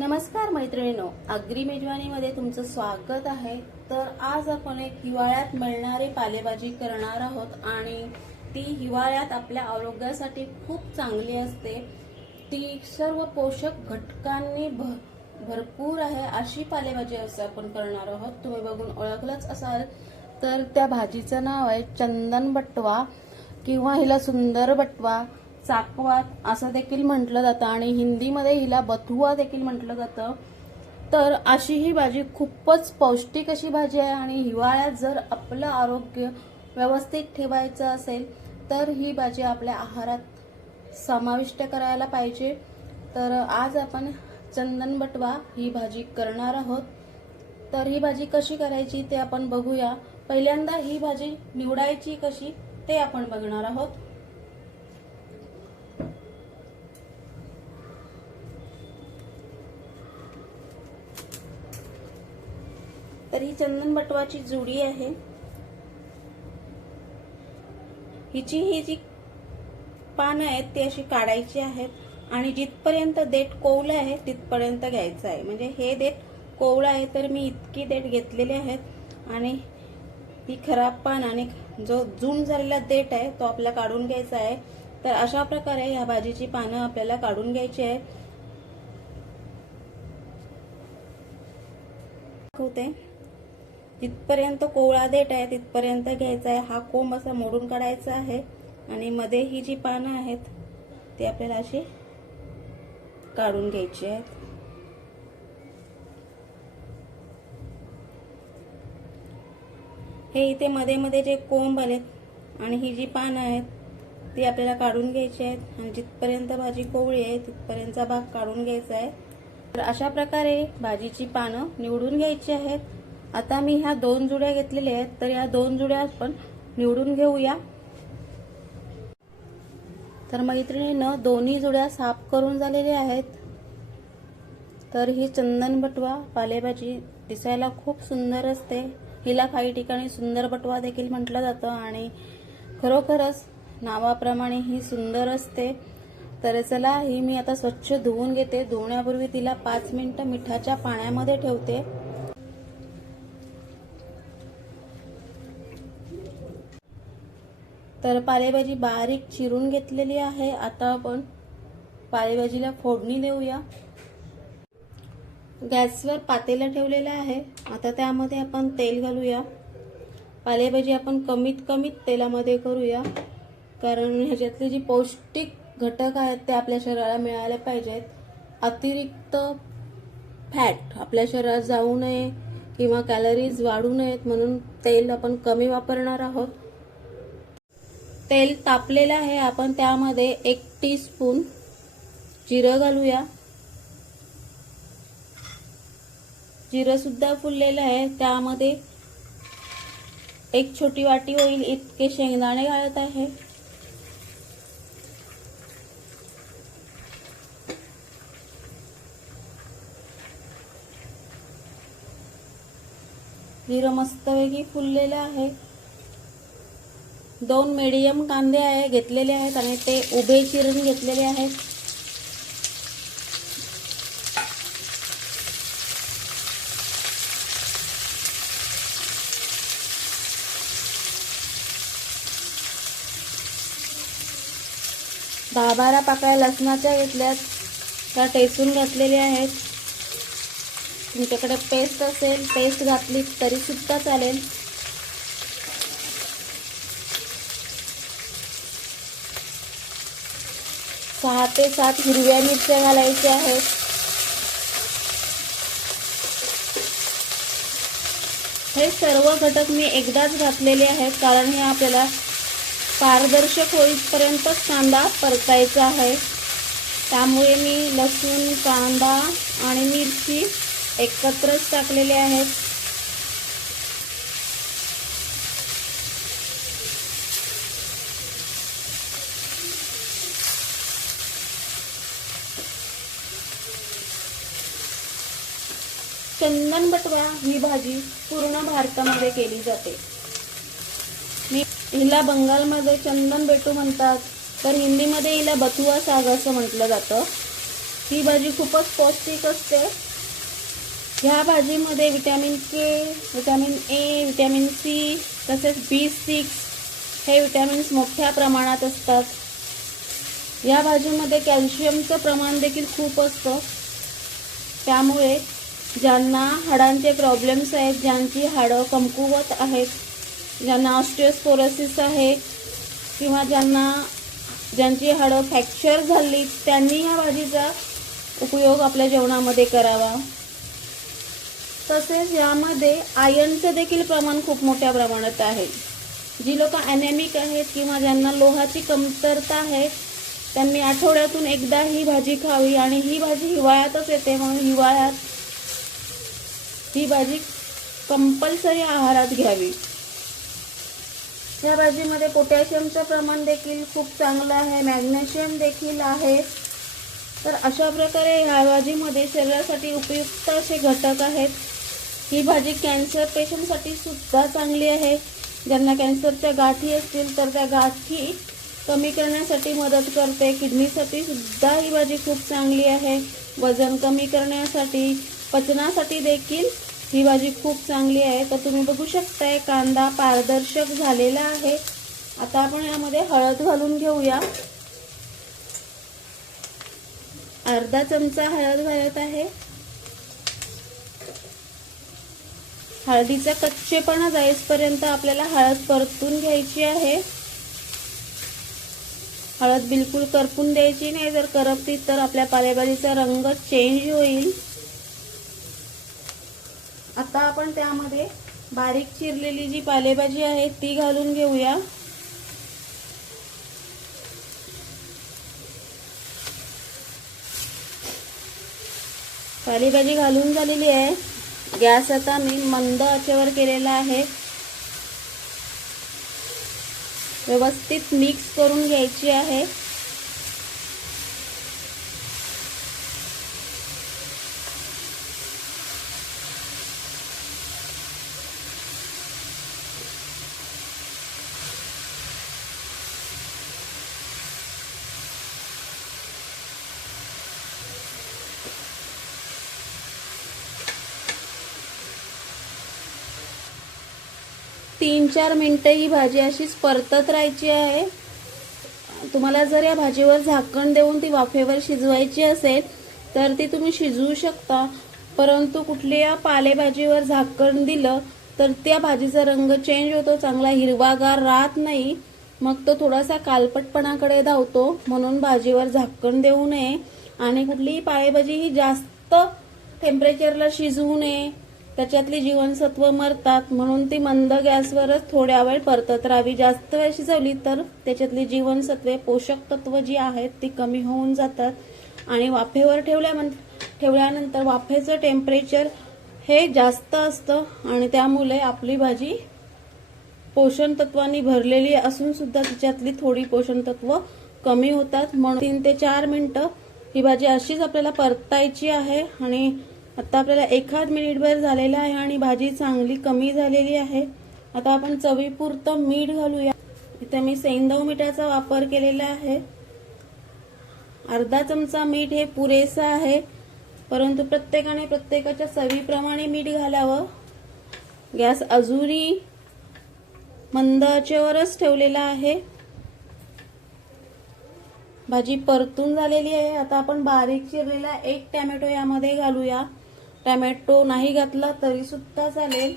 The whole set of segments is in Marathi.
नमस्कार मैत्रिणीनो अग्री मेजवानीमध्ये तुमचं स्वागत आहे. तर आज आपण एक हिवाळ्यात मिळणारी पालेभाजी करणार आहोत आणि ती हिवाळ्यात आपल्या आरोग्यासाठी खूप चांगली असते. ती सर्व पोषक घटकांनी भ भरपूर आहे अशी पालेभाजी असं आपण करणार आहोत. तुम्ही बघून ओळखलंच असाल. तर त्या भाजीचं नाव आहे चंदन बटवा किंवा हिला सुंदर बटवा. चाकवात असं देखील म्हटलं जातं आणि हिंदीमध्ये हिला बथुआ देखील म्हटलं जातं. तर अशी ही भाजी खूपच पौष्टिक अशी भाजी आहे आणि हिवाळ्यात जर आपलं आरोग्य व्यवस्थित ठेवायचं असेल तर ही भाजी आपल्या आहारात समाविष्ट करायला पाहिजे. तर आज आपण चंदन बटवा ही भाजी करणार आहोत. तर ही भाजी कशी करायची ते आपण बघूया. पहिल्यांदा ही भाजी निवडायची कशी ते आपण बघणार आहोत. तर ही चंदन बटवाची जुडी आहे. हिची ही जी पानं आहेत ती अशी काढायची आहेत आणि जिथपर्यंत देठ कोवलं आहे तिथपर्यंत घ्यायचं आहे. म्हणजे हे देठ कोवळं आहे तर मी इतकी देठ घेतलेली आहेत आणि ती खराब पान आणि जो जून झालेला देठ आहे तो आपला काढून घ्यायचा आहे. तर अशा प्रकारे ह्या भाजीची पानं आपल्याला काढून घ्यायची आहे दाखवते जिथपर्यंत कोवळा देठ आहे तिथपर्यंत घ्यायचा आहे. हा कोंब असा मोडून काढायचा आहे. आणि मध्ये ही जी पानं आहेत ती आपल्याला अशी काढून घ्यायची आहेत. हे इथे मध्ये मध्ये जे कोंब आलेत आणि ही जी पानं आहेत ती आपल्याला काढून घ्यायची आहेत. आणि जिथपर्यंत भाजी कोवळी आहे तिथपर्यंतचा भाग काढून घ्यायचा आहे. तर अशा प्रकारे भाजीची पानं निवडून घ्यायची आहेत. आता मी ह्या दोन जुड्या घेतलेल्या आहेत तर या दोन जुड्या आपण निवडून घेऊया. तर मैत्रिणीनं दोन्ही जुड्या साफ करून झालेल्या आहेत. तर ही चंदन बटवा पालेभाजी दिसायला खूप सुंदर असते. हिला काही ठिकाणी सुंदर बटवा देखील म्हटलं जातं आणि खरोखरच नावाप्रमाणे ही सुंदर असते. तर चला ही मी आता स्वच्छ धुवून घेते. धुवण्यापूर्वी तिला पाच मिनिटं मिठाच्या पाण्यामध्ये ठेवते. तर पालेभाजी बारीक चिरून घेतलेली आहे. आता आपण पालेभाजीला फोडणी देऊया. गॅसवर पातेलं ठेवलेलं आहे. आता त्यामध्ये आपण तेल घालूया. पालेभाजी आपण कमीत कमीत तेलामध्ये करूया. कारण ह्याच्यातले जी पौष्टिक घटक आहेत ते आपल्या शरीराला मिळायला पाहिजेत. अतिरिक्त फॅट आपल्या शरीरात जाऊ नये किंवा कॅलरीज वाढू नयेत म्हणून तेल आपण कमी वापरणार आहोत. तेल तापलेलं आहे आपण त्यामध्ये एक टी स्पून जिरं घालूया. जिरंसुद्धा फुललेलं आहे त्यामध्ये एक छोटी वाटी होईल इतके शेंगदाणे घालत आहे. जिरं मस्तपैकी फुललेलं आहे. दोन मीडियम कांदे आहे घेतलेले आहेत आणि ते उभे चिरून घेतलेले आहेत. दहा बारा पाकळ्या लसणाच्या घेतल्यात त्या टेचून घातलेल्या आहेत. तुमच्याकडे पेस्ट असेल पेस्ट घातली तरी सुद्धा चालेल. सहा ते सात हिरव्या मिरच्या घालायच्या आहेत. हे सर्व घटक मी एकदाच घातलेले आहेत कारण हे आपल्याला पारदर्शक होईपर्यंतच कांदा परतायचा आहे. त्यामुळे मी लसूण कांदा आणि मिरची एकत्रच टाकलेले आहेत. चंदन बटवा ही भाजी पूर्ण भारतामध्ये केली जाते. मी हिला बंगालमध्ये चंदन बेटू म्हणतात तर हिंदीमध्ये हिला बथुआ साग असं म्हटलं जातं. ही भाजी खूपच पौष्टिक असते. ह्या भाजीमध्ये vitamin K vitamin A vitamin C तसेच बी सिक्स हे विटॅमिन्स मोठ्या प्रमाणात असतात. या भाजीमध्ये कॅल्शियमचं प्रमाण देखील खूप असतं. त्यामुळे ज्यांना हाडांचे प्रॉब्लेम्स आहेत ज्यांची हाडं कमकुवत आहेत ज्यांना ऑस्टिओस्पोरोसिस आहे किंवा ज्यांना ज्यांची हाडं फ्रॅक्चर झाली त्यांनी ह्या भाजीचा उपयोग आपल्या जेवणामध्ये करावा. तसेच यामध्ये आयर्नचं देखील प्रमाण खूप मोठ्या प्रमाणात आहे. जी लोक ॲनेमिक आहेत किंवा ज्यांना लोहाची कमतरता आहे त्यांनी आठवड्यातून एकदा ही भाजी खावी आणि ही भाजी हिवाळ्यातच येते म्हणून हिवाळ्यात ही भाजी कंपल्सरी आहारात घ्यावी. या भाजीमध्ये पोटॅशियमचं प्रमाण देखील खूप चांगलं आहे मॅग्नेशियम देखील आहे. तर अशा प्रकारे ह्या भाजीमध्ये शरीरासाठी उपयुक्त असे घटक आहेत. ही भाजी कॅन्सर पेशंटसाठी सुद्धा चांगली आहे. ज्यांना कॅन्सरच्या गाठी असतील तर त्या गाठी कमी करण्यासाठी मदत करते. किडनीसाठी सुद्धा ही भाजी खूप चांगली आहे. वजन कमी करण्यासाठी पचनासाठी देखील ही भाजी खूप चांगली आहे. तर तुम्ही बघू शकताय कांदा पारदर्शक झालेला आहे. आता आपण यामध्ये हळद घालून घेऊया. अर्धा चमचा हळद घालत आहे. हळदीचा कच्चेपणा जाईसपर्यंत आपल्याला हळद परतून घ्यायची आहे. हळद बिलकुल करपून द्यायची नाही. जर करपती तर आपल्या पालेभाजीचा रंग चेंज होईल. आता आपण त्यामध्ये बारीक चिरलेली जी पालेभाजी आहे ती घालून घेऊया. पालेभाजी घालून झालेली आहे. गॅस आता मी मंद आचेवर केलेला आहे. व्यवस्थित मिक्स करून घ्यायची आहे. तीन चार मिनटं ही भाजी अशीच परतत राहायची आहे. तुम्हाला जर या भाजीवर झाकण देऊन ती वाफेवर शिजवायची असेल तर ती तुम्ही शिजवू शकता. परंतु कुठल्या पालेभाजीवर झाकण दिलं तर त्या भाजीचा रंग चेंज होतो चांगला हिरवागार राहत नाही. मग तो थोडासा कालपटपणाकडे धावतो म्हणून भाजीवर झाकण देऊ नये. आणि कुठलीही पालेभाजी ही जास्त टेम्परेचरला शिजवू नये. त्याच्यातली जीवनसत्व मरतात म्हणून ती मंद गॅसवरच थोड्या वेळ परतत राहावी. जास्त वेळ शिजवली तर त्याच्यातली जीवनसत्वे पोषक तत्व जी आहेत ती कमी होऊन जातात. आणि वाफेवर ठेवल्या ठेवल्यानंतर वाफेचं टेम्परेचर हे जास्त असतं आणि त्यामुळे आपली भाजी पोषण तत्वांनी भरलेली असून सुद्धा तिच्यातली थोडी पोषण तत्व कमी होतात. म्हणून तीन ते चार मिनटं ही भाजी अशीच आपल्याला परतायची आहे आणि आता आपल्याला एखाद मिनिटभर झालेला आहे आणि भाजी चांगली कमी झालेली आहे. आता आपण चवीपुरतं मीठ घालूया. इथे मी सैंदव मिठाचा वापर केलेला आहे. अर्धा चमचा मीठ हे पुरेसं आहे. परंतु प्रत्येकाने प्रत्येकाच्या चवीप्रमाणे मीठ घालावं. गॅस अजूनही मंद आचेवरच ठेवलेला आहे. भाजी परतून झालेली आहे. आता आपण बारीक चिरलेला एक टॅमॅटो यामध्ये घालूया. टॅमॅटो नाही घातला तरी सुद्धा चालेल.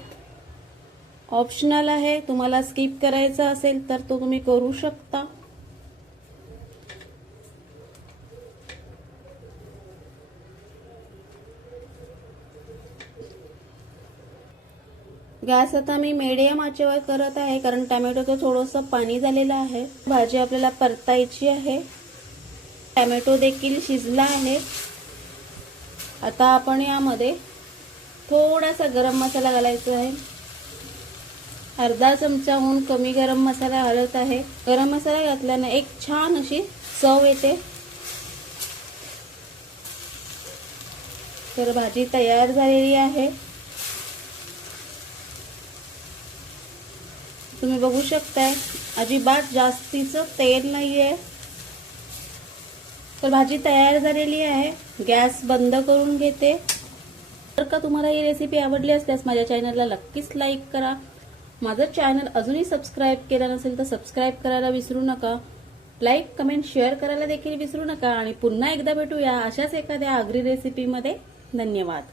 ऑप्शनल आहे. तुम्हाला स्किप करायचा असेल तर तो तुम्ही करू शकता. गॅस आता मी मीडियम आचेवर करत आहे कारण टॅमॅटोचं थोडंसं पाणी झालेलं आहे. भाजी आपल्याला परतायची आहे. टॅमॅटो देखील शिजला आहे. आता आपण यामध्ये थोडासा गरम मसाला घालायचा आहे. अर्धा चमचाहून कमी गरम मसाला घालत आहे. गरम मसाला घातल्याने एक छान अशी चव येते. तर भाजी तयार झालेली आहे. तुम्ही बघू शकताय अजिबात जास्तीचं तेल नाही आहे तर भाजी तयार झालेली आहे. गॅस बंद करून घेते. जर का तुम्हाला ही रेसिपी आवडली असल्यास माझ्या चॅनलला नक्कीच लाईक करा. माझं चॅनल अजूनही सबस्क्राईब केलं नसेल तर सबस्क्राईब करायला विसरू नका. लाईक कमेंट शेअर करायला देखील विसरू नका. आणि पुन्हा एकदा भेटूया अशाच एखाद्या आगरी रेसिपीमध्ये धन्यवाद.